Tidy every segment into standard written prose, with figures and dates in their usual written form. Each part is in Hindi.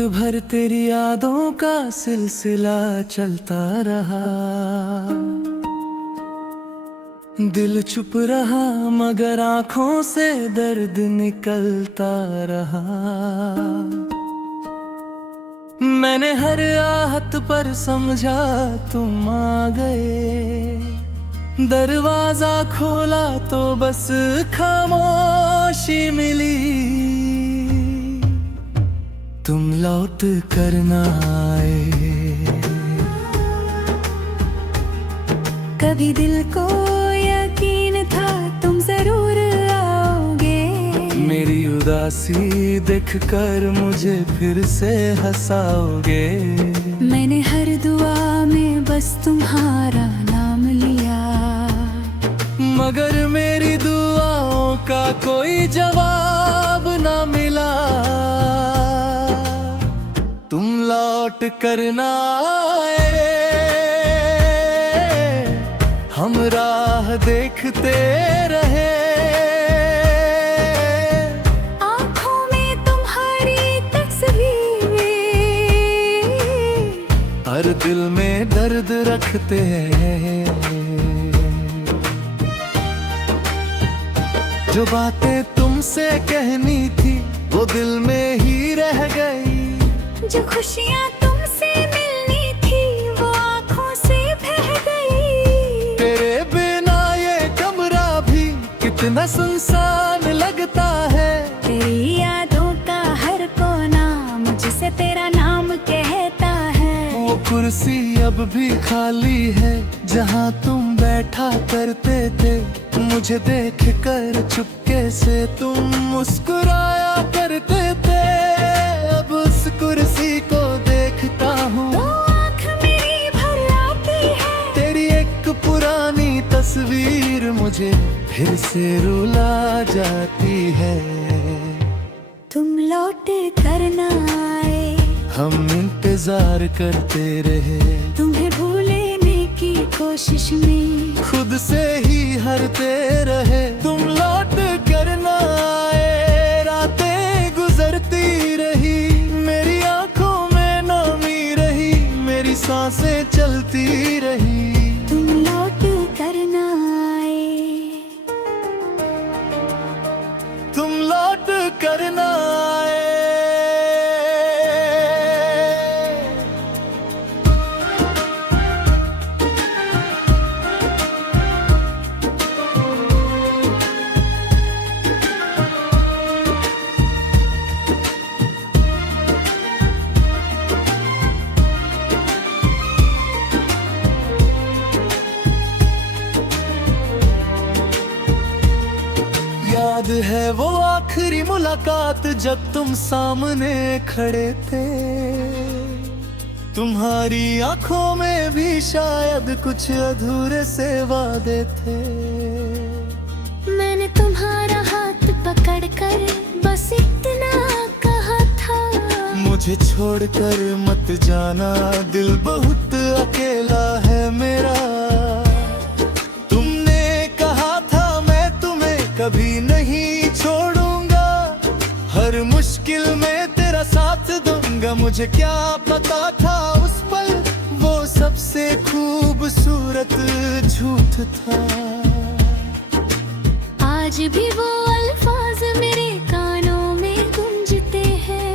रात भर तेरी यादों का सिलसिला चलता रहा। दिल चुप रहा मगर आंखों से दर्द निकलता रहा। मैंने हर आहत पर समझा तुम आ गए। दरवाजा खोला तो बस खामोशी मिली। तुम लौट कर ना आए। कभी दिल को यकीन था तुम जरूर आओगे। मेरी उदासी देखकर मुझे फिर से हंसाओगे। मैंने हर दुआ में बस तुम्हारा नाम लिया। मगर मेरी दुआओं का कोई जवाब ना मिला। तुम लौट कर ना आए। हम राह देखते रहे। आँखों में तुम्हारी तस्वीर, हर दिल में दर्द रखते हैं। जो बातें तुमसे कहनी थी वो दिल में ही रह गई। जो खुशियाँ तुमसे मिलनी थी वो आँखों से बह गई। तेरे बिना ये कमरा भी कितना सुनसान लगता है। तेरी यादों का हर कोना मुझसे तेरा नाम कहता है। वो कुर्सी अब भी खाली है जहाँ तुम बैठा करते थे। मुझे देख कर चुपके से तुम मुस्कुराया करते थे। अब उस कुर्सी को देखता हूँ तो आँख मेरी भर आती है। तेरी एक पुरानी तस्वीर मुझे फिर से रुला जाती है। तुम लौट कर ना आए। हम इंतजार करते रहे। तुम्हें भूलने की कोशिश में खुद से ही हारते रहे। तुम लौट कर ना आए। रातें गुजरती रही। मेरी आंखों में नमी रही। मेरी सांसें चलती रही। तुम लौट कर ना आए। तुम लौट कर ना आए। याद है वो आखिरी मुलाकात जब तुम सामने खड़े थे। तुम्हारी आंखों में भी शायद कुछ अधूरे से वादे थे। मैंने तुम्हारा हाथ पकड़कर बस इतना कहा था। मुझे छोड़कर मत जाना दिल बहुत अकेला है मेरा। तुमने कहा था मैं तुम्हें कभी नहीं छोड़ूंगा। हर मुश्किल में तेरा साथ दूंगा। मुझे क्या पता था उस पल वो सबसे खूबसूरत झूठ था। आज भी वो अल्फाज मेरे कानों में गूंजते हैं।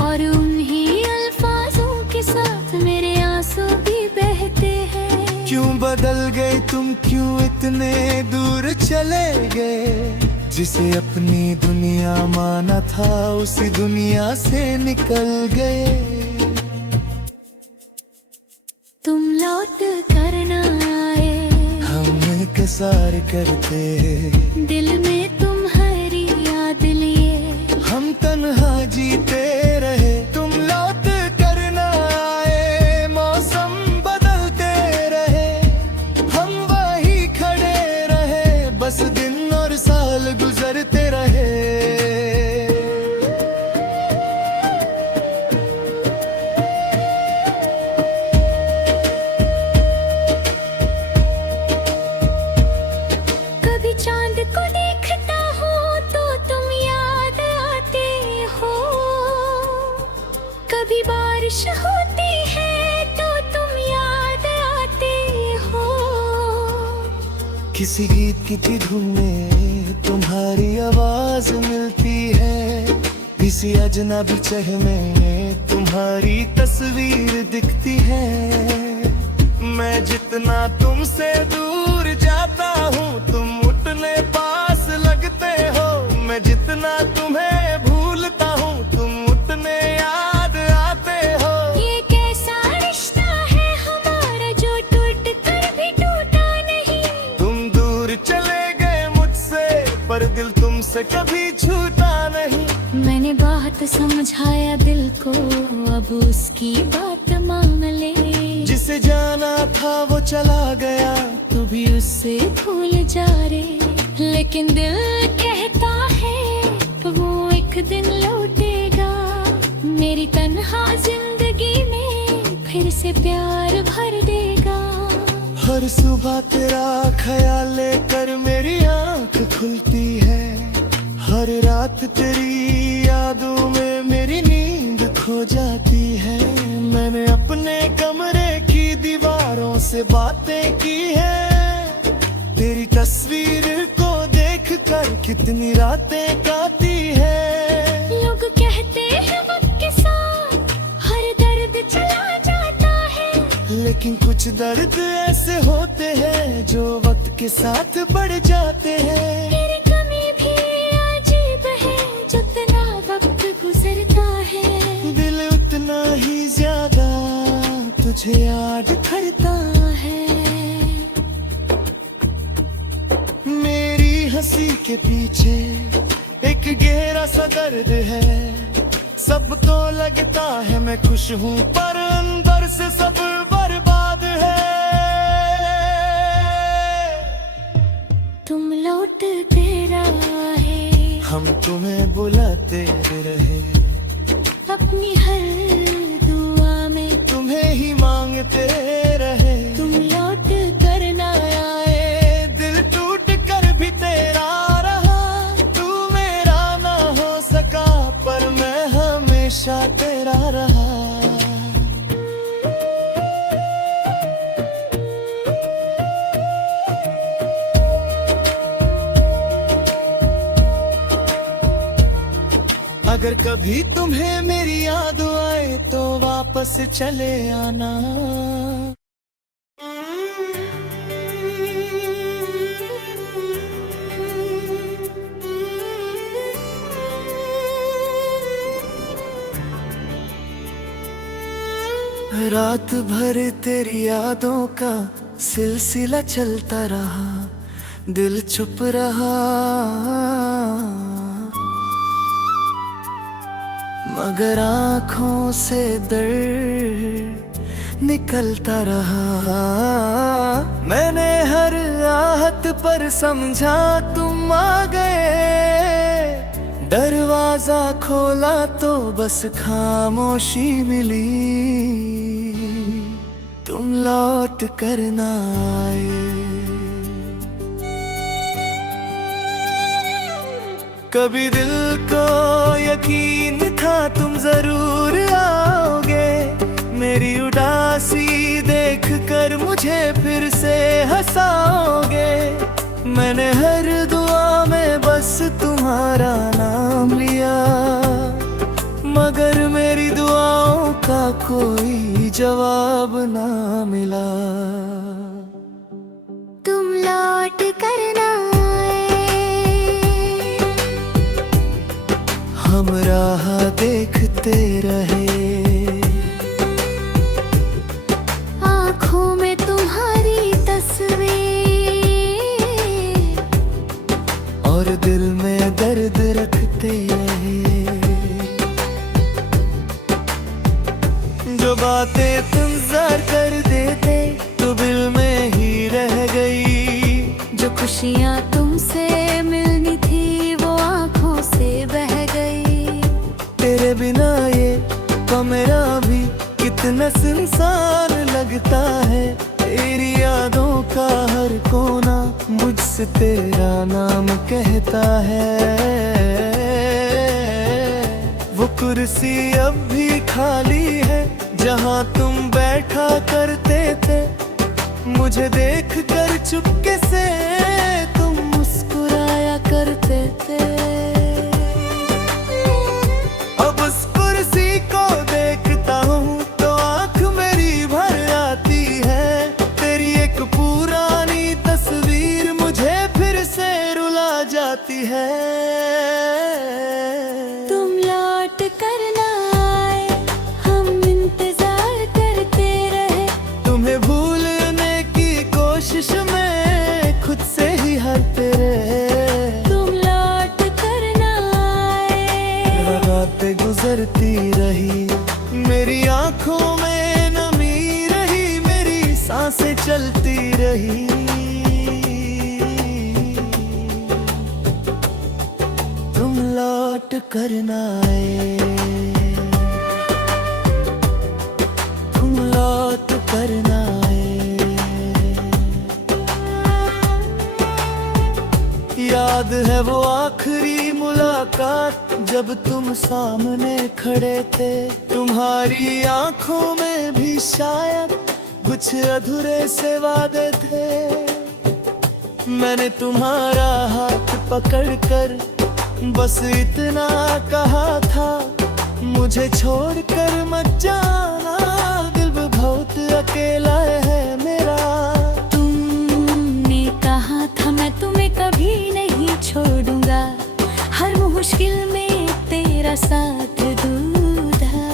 और उन्हीं अल्फाजों के साथ मेरे आंसू भी बहते हैं। क्यों बदल गए तुम क्यों इतने दूर चले गए। जिसे अपनी दुनिया माना था उसी दुनिया से निकल गए। तुम लौट कर ना आए। हम इंतजार करते। दिल में तुम्हारी याद लिए हम तन्हा जीते रहे। तुम लौट कर ना आए। मौसम बदलते रहे। हम वही खड़े रहे। बस दिन और साल गुजरते रहे। कभी चांद को देखता किसी गीत की धुन में तुम्हारी आवाज मिलती है, किसी अजनबी चेहरे में तुम्हारी तस्वीर दिखती है। मैं जितना तुमसे दूर जाता हूँ तुम उतने पास लगते हो, मैं जितना तुम्हें भूलता हूँ तुम उतने याद आते हो। ये कैसा रिश्ता है हमारा जो टूट कर भी टूटा नहीं। तुम दूर चले गए मुझसे पर दिल तुमसे कभी छूटा नहीं। मैंने बात समझाया दिल को, अब उसकी बात मान ले। जिसे जाना था वो चला गया, तू भी उससे भूल जा रे। लेकिन दिल कहता है वो एक दिन लौटेगा, मेरी तन्हा जिंदगी में फिर से प्यार भर देगा। हर सुबह तेरा ख्याल लेकर मेरी आंख खुलती है, हर रात तेरी यादों में मेरी नींद खो जाती है। मैंने अपने कमरे की दीवारों से बातें की है, तेरी तस्वीर को देखकर कितनी रातें काटी है। लोग कहते हैं वक्त के साथ हर दर्द चला जाता है, लेकिन कुछ दर्द ऐसे होते हैं जो वक्त के साथ बढ़ जाते हैं। तेरी कमी भी अजीब है, जितना वक्त गुजरता है दिल उतना ही ज्यादा तुझे याद करता है। मेरी हंसी के पीछे एक गहरा सा दर्द है, सबको लगता है मैं खुश हूँ पर अंदर से सब बर्बाद है। तुम लौटते रहे, हम तुम्हें बुलाते रहे, अपनी हर दुआ में तुम्हें ही मांगते रहे। तुम लौट कर ना आए, दिल टूट कर भी तेरा रहा, तू मेरा ना हो सका पर मैं हमेशा तेरा रहा। अगर कभी तुम्हें मेरी याद आए तो वापस चले आना। रात भर तेरी यादों का सिलसिला चलता रहा, दिल चुप रहा मगर आँखों से दर्द निकलता रहा। मैंने हर आहत पर समझा तुम आ गए, दरवाजा खोला तो बस खामोशी मिली, तुम लौट कर ना आए। कभी दिल को यकीन था तुम जरूर आओगे, मेरी उदासी देख कर मुझे फिर से हंसाओगे। मैंने हर दुआ में बस तुम्हारा नाम लिया, मगर मेरी दुआओं का कोई जवाब ना मिला। तुम लौट कर ना हम राह देखते रहे, आँखों में तुम्हारी तस्वीर और दिल में दर्द रखते रहे। जो बातें तुम ज़ाहिर कर देते तो दिल में ही रह गई, जो खुशियाँ तुमसे मिलनी थी वो आँखों से बह गई। तेरे बिना ये कमरा भी कितना सुनसान लगता है, तेरी यादों का हर कोना मुझसे तेरा नाम कहता है। वो कुर्सी अब भी खाली है जहाँ तुम बैठा करते थे, मुझे देख कर चुपके से बरसती रही, मेरी आंखों में नमी रही, मेरी सांसें चलती रही। तुम लौट कर ना आए, तुम लौट कर ना आए। याद है वो आखिरी मुलाकात जब तुम सामने खड़े थे, तुम्हारी आंखों में भी शायद कुछ अधूरे से वादे थे। मैंने तुम्हारा हाथ पकड़कर बस इतना कहा था, मुझे छोड़कर मत जाना, दिल बहुत अकेला है मेरा। तुमने कहा था मैं तुम्हें कभी नहीं छोड़ूंगा, हर मुश्किल में तेरा साथ दूंगा।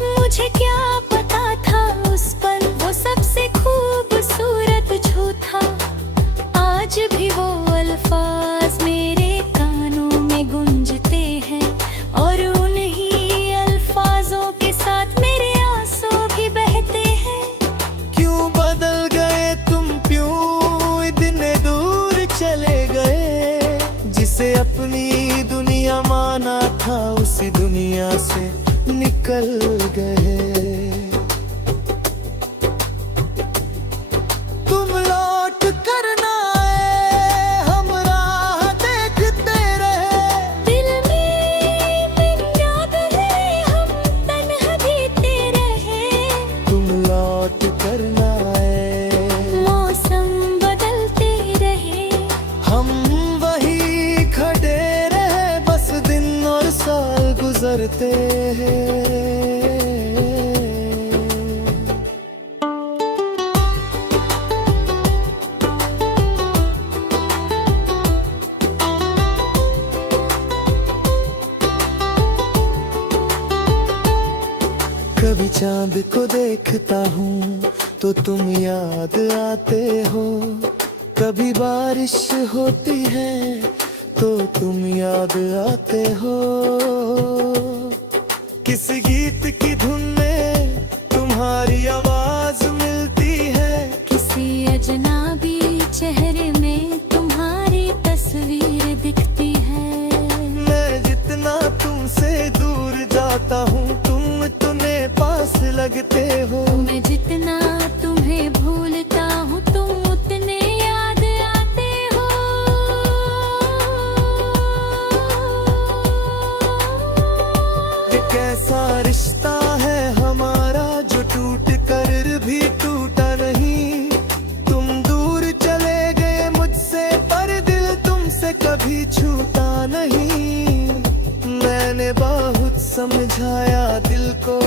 मुझे क्या पता था उस पल वो सबसे खूबसूरत जो था। आज भी वो अल्फाज मेरे कानों में गूंजते हैं, और उन्हीं अल्फाजों के साथ मेरे आंसू भी बहते हैं। क्यों बदल गए तुम, क्यों इतने दूर चले गए, जिसे अपनी दुनिया माना था उसी दुनिया से निकल गए। तुम लौट कर ना आए, हम राह देखते रहे, दिल में याद है हम तन्हा बीते रहे। तुम लौट कर ना आए, मौसम बदलते रहे, हम वही खड़े रहे, बस दिन और साल गुजरते हैं। कभी चांद को देखता हूँ तो तुम याद आते हो, कभी बारिश होती है तो तुम याद आते हो। किसी गीत की धुन में तुम्हारी आवाज मिलती है, किसी अजनबी चेहरे में तुम्हारी तस्वीर दिखती है। मैं जितना तुमसे दूर जाता हूँ तुम उतने पास लगते हो। मैं जितना तुम्हें भूलता हूँ तुम उतने याद आते हो। ये कैसा रिश्ता है हमारा जो टूट कर भी टूटा नहीं। तुम दूर चले गए मुझसे पर दिल तुमसे कभी छूटा नहीं। मैंने बहुत समझाया दिल को,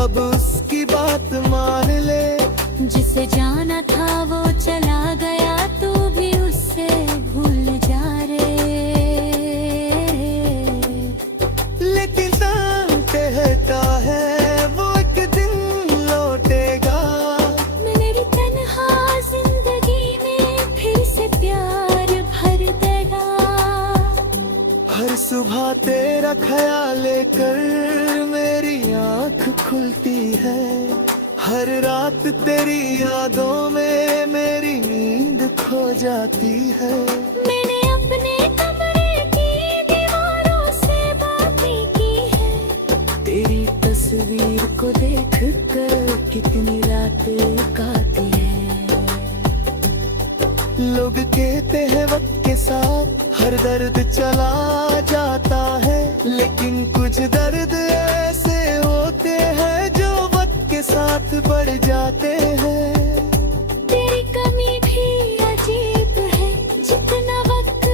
अब उसकी बात मान ले। जिसे जाना था वो चला गया, तू भी उससे भूल जा रे। लेकिन दम कहता है वो एक दिन लौटेगा। मेरी तन्हा जिंदगी में फिर से प्यार भर देगा। हर सुबह तेरा ख्याल लेकर मेरी आँख खुलती है, हर रात तेरी यादों में मेरी नींद खो जाती है। मैंने अपने कमरे की दीवारों से बातें की है, तेरी तस्वीर को देख कर कितनी रातें काटी है। लोग कहते हैं वक्त के साथ हर दर्द चला जाता है, लेकिन कुछ दर्द ऐसे होते हैं जो वक्त के साथ बढ़ जाते हैं। तेरी कमी भी अजीब है, जितना वक्त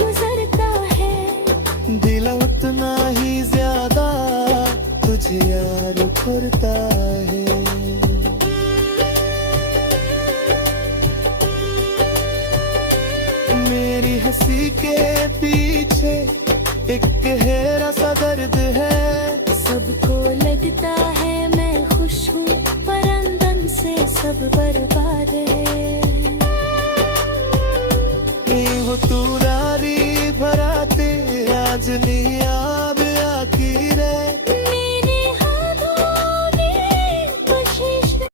गुजरता है दिल उतना ही ज्यादा तुझे याद करता है। मेरी हंसी के पीछे एक गहरा सा दर्द है। सबको लगता है मैं खुश हूँ, पर अंदर से सब बर्बाद है। हो तू रारी भराते आज नहीं